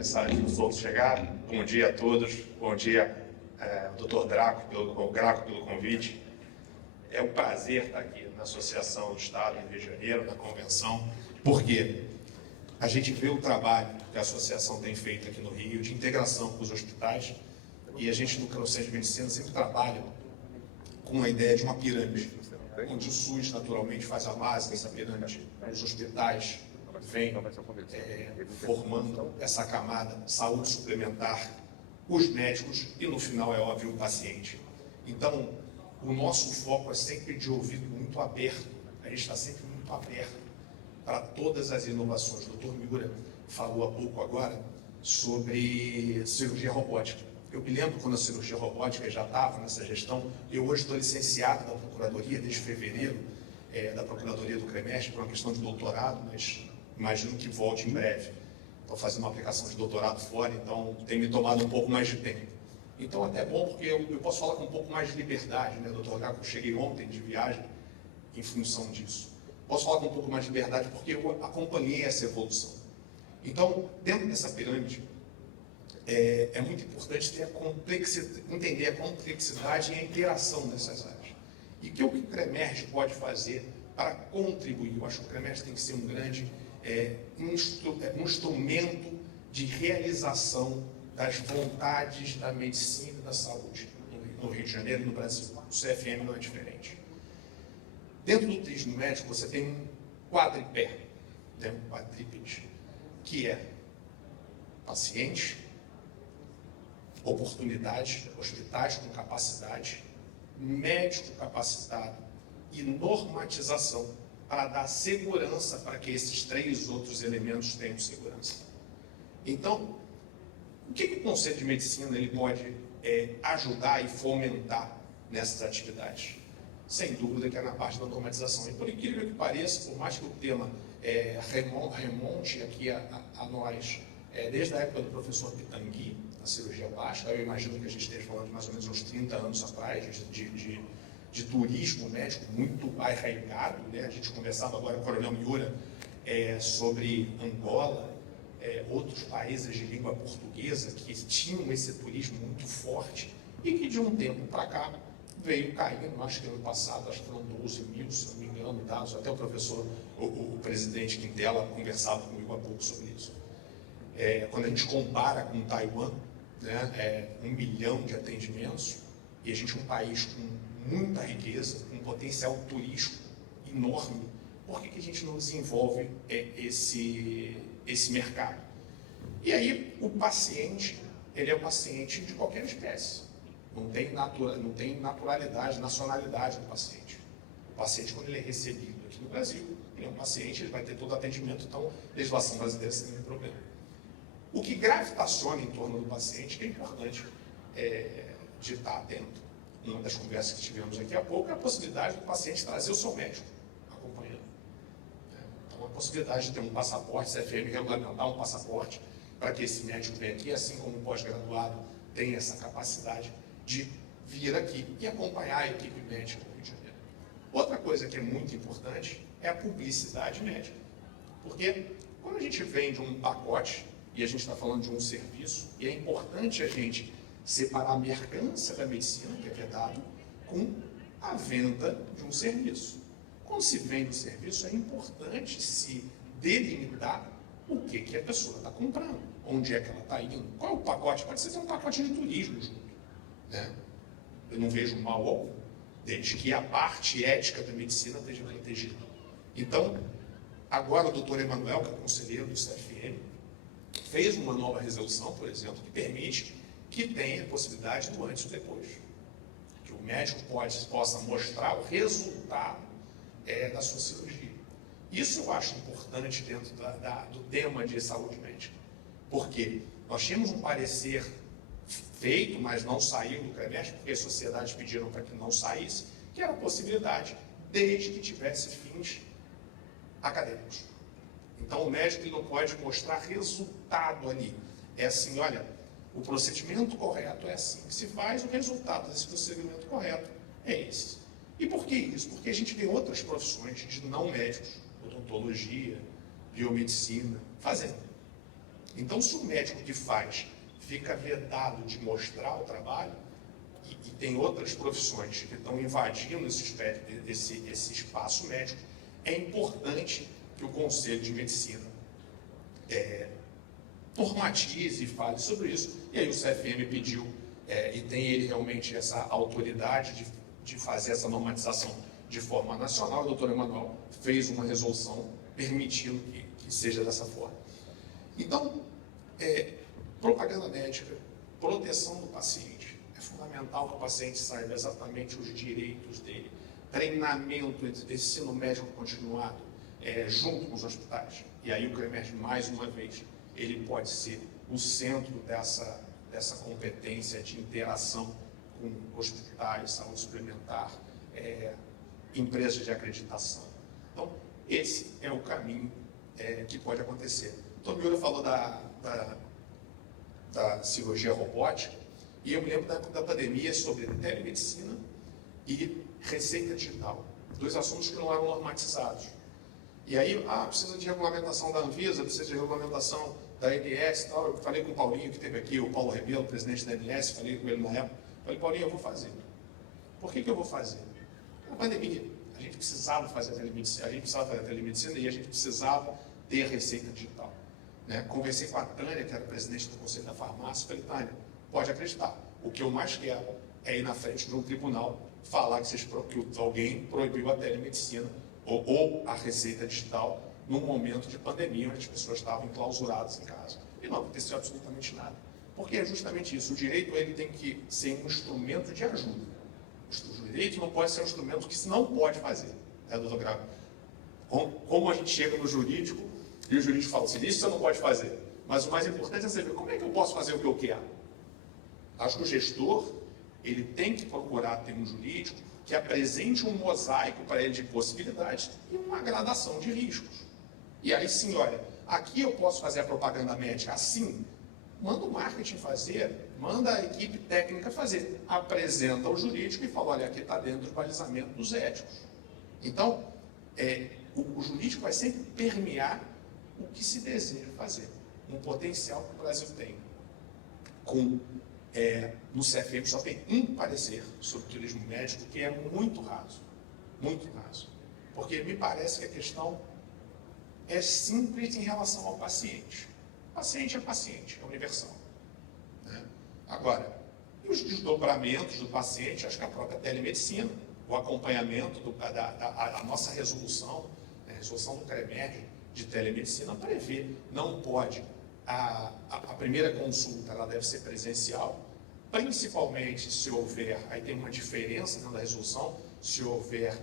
começar antes dos outros chegar. Bom dia a todos, bom dia, Dr. Graco pelo convite. É um prazer estar aqui na Associação do Estado do Rio de Janeiro, na convenção, porque a gente vê o trabalho que a associação tem feito aqui no Rio, de integração com os hospitais, e a gente no Centro de Medicina sempre trabalha com a ideia de uma pirâmide, onde o SUS naturalmente faz a base dessa pirâmide, os hospitais vêm formando essa camada, saúde suplementar, os médicos e no final, é óbvio, o paciente. Então, o nosso foco é sempre de ouvido muito aberto, a gente está sempre muito aberto para todas as inovações. O Dr. Miura falou há pouco agora sobre cirurgia robótica. Eu me lembro quando a cirurgia robótica já estava nessa gestão. Eu hoje estou licenciado da Procuradoria desde fevereiro, da Procuradoria do CREMEST, por uma questão de doutorado, mas imagino que volte em breve. Estou fazendo uma aplicação de doutorado fora, então tem me tomado um pouco mais de tempo. Então até bom, porque eu posso falar com um pouco mais de liberdade, né, doutor Gago? Eu cheguei ontem de viagem em função disso. Posso falar com um pouco mais de liberdade porque eu acompanhei essa evolução. Então, dentro dessa pirâmide, é muito importante ter entender a complexidade e a interação dessas áreas. E o que o CREMERG pode fazer para contribuir? Eu acho que o CREMERG tem que ser um grande um instrumento de realização das vontades da medicina e da saúde no Rio de Janeiro e no Brasil. O CFM não é diferente. Dentro do turismo médico, você tem um quadripé, né, um quadrípede, que é paciente, oportunidade, hospitais com capacidade, médico capacitado e normatização para dar segurança para que esses três outros elementos tenham segurança. Então, o que o Conselho de Medicina ele pode ajudar e fomentar nessas atividades? Sem dúvida que é na parte da normatização. E por incrível que pareça, por mais que o tema remonte aqui a nós, desde a época do professor Pitangui, na cirurgia plástica, eu imagino que a gente esteja falando de mais ou menos uns 30 anos atrás, de turismo médico muito arraigado, né? A gente conversava agora com o Coronel Miura sobre Angola, outros países de língua portuguesa que tinham esse turismo muito forte e que de um tempo para cá veio caindo. Acho que ano passado, acho que foram 12 mil, se não me engano, dados. Até o professor, o presidente Quintela conversava comigo há pouco sobre isso. Quando a gente compara com Taiwan, né, 1 milhão de atendimentos, e a gente é um país com muita riqueza, um potencial turístico enorme, por que a gente não desenvolve esse mercado? E aí o paciente, ele é o paciente de qualquer espécie, não tem naturalidade, nacionalidade do paciente. O paciente, quando ele é recebido aqui no Brasil, ele é um paciente, ele vai ter todo o atendimento, então a legislação brasileira sem nenhum problema. O que gravitaciona em torno do paciente, que é importante de estar atento. Uma das conversas que tivemos aqui há pouco é a possibilidade do paciente trazer o seu médico acompanhando. Então, a possibilidade de ter um passaporte, CFM regulamentar um passaporte para que esse médico venha aqui, assim como o pós-graduado tem essa capacidade de vir aqui e acompanhar a equipe médica do Rio de Janeiro. Outra coisa que é muito importante é a publicidade médica. Porque quando a gente vende um pacote e a gente está falando de um serviço, e é importante a gente separar a mercância da medicina, que é vedado, com a venda de um serviço. Quando se vende um serviço, é importante se delimitar o que a pessoa está comprando, onde é que ela está indo, qual é o pacote. Pode ser um pacote de turismo junto, né? Eu não vejo mal algum, desde que a parte ética da medicina esteja protegida. Então, agora o doutor Emanuel, que é conselheiro do CFM, fez uma nova resolução, por exemplo, que permite que tenha a possibilidade do antes e depois. Que o médico possa mostrar o resultado da sua cirurgia. Isso eu acho importante dentro do tema de saúde médica. Porque nós tínhamos um parecer feito, mas não saiu do CREMERG, porque as sociedades pediram para que não saísse, que era a possibilidade, desde que tivesse fins acadêmicos. Então o médico ele não pode mostrar resultado ali. É assim, olha, o procedimento correto é assim que se faz, o resultado desse procedimento correto é esse. E por que isso? Porque a gente tem outras profissões de não médicos, odontologia, biomedicina, fazendo. Então, se o médico que faz fica vedado de mostrar o trabalho, e tem outras profissões que estão invadindo esse espaço médico, é importante que o Conselho de Medicina normatize e fale sobre isso. E aí o CFM pediu, e tem ele realmente essa autoridade de fazer essa normatização de forma nacional. O doutor Emanuel fez uma resolução permitindo que seja dessa forma. Então, propaganda médica, proteção do paciente. É fundamental que o paciente saiba exatamente os direitos dele. Treinamento, ensino médico continuado, junto com os hospitais. E aí o CREMERG, mais uma vez, ele pode ser o centro dessa competência de interação com hospitais, saúde suplementar, empresas de acreditação. Então, esse é o caminho que pode acontecer. O Dr. Miura falou da cirurgia robótica, e eu me lembro da época da pandemia sobre telemedicina e receita digital, dois assuntos que não eram normatizados. E aí, precisa de regulamentação da Anvisa, precisa de regulamentação da ANS e tal. Eu falei com o Paulinho, que teve aqui, o Paulo Rebelo, presidente da ANS, falei com ele na época. Falei, Paulinho, eu vou fazer. Por que eu vou fazer? Na pandemia, a gente precisava fazer a telemedicina, e a gente precisava ter a receita digital. Né? Conversei com a Tânia, que era presidente do Conselho da Farmácia, falei, Tânia, pode acreditar, o que eu mais quero é ir na frente de um tribunal falar que alguém proibiu a telemedicina ou a receita digital num momento de pandemia, onde as pessoas estavam enclausuradas em casa. E não aconteceu absolutamente nada. Porque é justamente isso, o direito ele tem que ser um instrumento de ajuda. O direito não pode ser um instrumento que se não pode fazer, doutor Graco? Como a gente chega no jurídico, e o jurídico fala assim, isso você não pode fazer. Mas o mais importante é saber como é que eu posso fazer o que eu quero. Acho que o gestor, ele tem que procurar ter um jurídico que apresente um mosaico para ele de possibilidades e uma gradação de riscos. E aí sim, olha, aqui eu posso fazer a propaganda médica assim, manda o marketing fazer, manda a equipe técnica fazer, apresenta o jurídico e fala, olha, aqui está dentro do balizamento dos éticos. Então, o jurídico vai sempre permear o que se deseja fazer, um potencial que o Brasil tem. No CFM só tem um parecer sobre turismo médico que é muito raso, porque me parece que a questão é simples em relação ao paciente. Paciente é paciente, é universal. Né? Agora, e os desdobramentos do paciente, acho que a própria telemedicina, o acompanhamento da nossa resolução, a resolução do CREMERG de telemedicina prevê, não pode, a primeira consulta ela deve ser presencial, principalmente se houver, aí tem uma diferença na resolução, se houver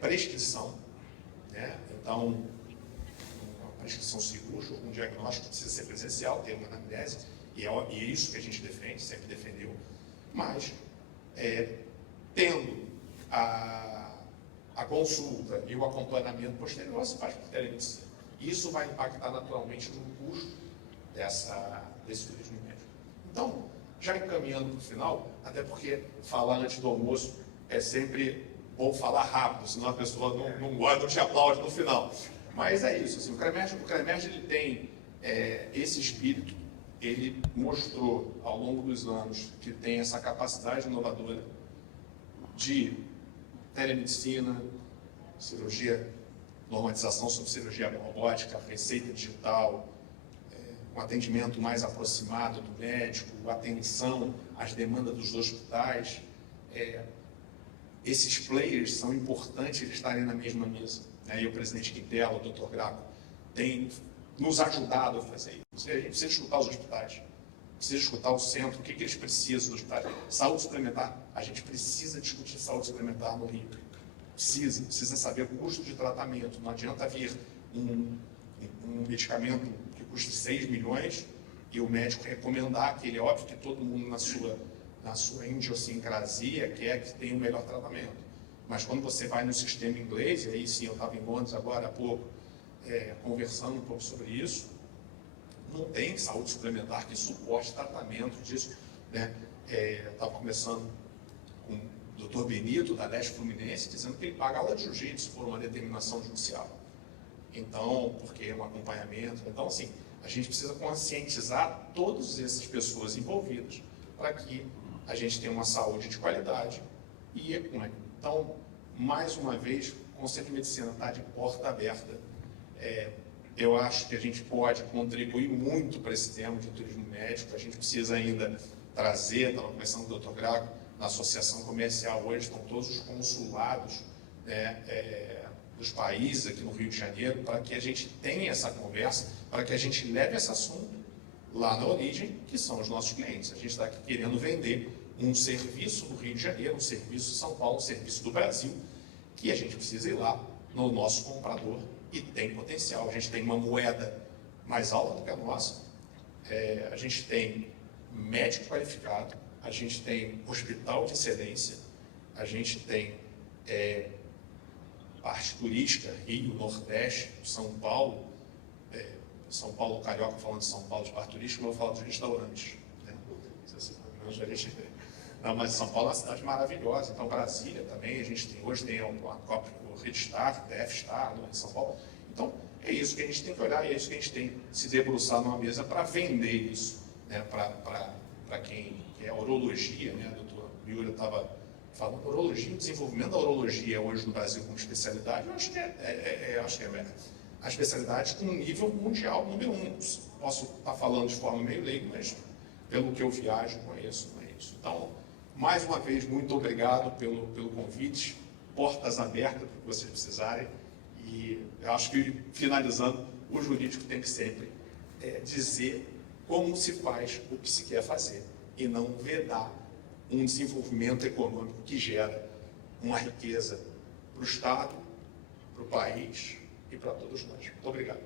prescrição, né? Então, uma prescrição cirúrgica, um diagnóstico precisa ser presencial, ter uma anamnese, e é isso que a gente defende, sempre defendeu, mas tendo a consulta e o acompanhamento posterior, se faz por telemedicina. Isso vai impactar naturalmente no custo desse turismo médico. Então, já encaminhando para o final, até porque falar antes do almoço é sempre bom falar rápido, senão a pessoa não gosta, não te aplaude no final. Mas é isso, assim, o CREMERG ele tem esse espírito, ele mostrou ao longo dos anos que tem essa capacidade inovadora de telemedicina, cirurgia, normatização sobre cirurgia robótica, receita digital, um atendimento mais aproximado do médico, atenção às demandas dos hospitais. Esses players são importantes eles estarem na mesma mesa. Né? E o presidente Quintela, o Dr. Graco, tem nos ajudado a fazer isso. A gente precisa escutar os hospitais, precisa escutar o centro, o que eles precisam dos hospitais. Saúde suplementar, a gente precisa discutir saúde suplementar no Rio. Precisa saber o custo de tratamento. Não adianta vir um medicamento que custe 6 milhões e o médico recomendar aquele. É óbvio que todo mundo na sua idiosincrasia quer que tenha o melhor tratamento. Mas quando você vai no sistema inglês, e aí sim, eu estava em Londres agora há pouco, conversando um pouco sobre isso, não tem saúde suplementar que suporte tratamento disso. Né? Eu estava conversando com o Dr. Benito, da Leste Fluminense, dizendo que ele paga aula de jiu-jitsu por uma determinação judicial. Então, porque é um acompanhamento. Então, assim, A gente precisa conscientizar todas essas pessoas envolvidas para que a gente tenha uma saúde de qualidade e econômica. Então, mais uma vez, o Conselho de Medicina está de porta aberta. Eu acho que a gente pode contribuir muito para esse tema de turismo médico. A gente precisa ainda trazer, estava conversando com o Dr. Graco, na associação comercial hoje estão todos os consulados, né, dos países aqui no Rio de Janeiro, para que a gente tenha essa conversa, para que a gente leve esse assunto lá na origem, que são os nossos clientes. A gente está aqui querendo vender um serviço do Rio de Janeiro, um serviço de São Paulo, um serviço do Brasil, que a gente precisa ir lá no nosso comprador e tem potencial. A gente tem uma moeda mais alta do que a nossa, a gente tem médico qualificado, a gente tem hospital de excelência, a gente tem parte turística, Rio, Nordeste, São Paulo, São Paulo carioca falando de São Paulo de parte turística, eu vou falar dos restaurantes. Né? Não, mas São Paulo é uma cidade maravilhosa, então Brasília também, a gente tem, hoje tem uma Copa, o Red Star, DF Star, em São Paulo. Então, é isso que a gente tem que olhar, e é isso que a gente tem que se debruçar numa mesa para vender isso, né? Para quem é urologia, né? A doutora Miura estava falando, urologia, o desenvolvimento da urologia hoje no Brasil como especialidade, eu acho que é a especialidade com nível mundial número 1. Posso estar falando de forma meio leiga, mas pelo que eu viajo, conheço, não é isso. Então, mais uma vez, muito obrigado pelo convite, portas abertas para o que vocês precisarem, e eu acho que, finalizando, o jurídico tem que sempre dizer como se faz o que se quer fazer, e não vedar um desenvolvimento econômico que gera uma riqueza para o Estado, para o país e para todos nós. Muito obrigado.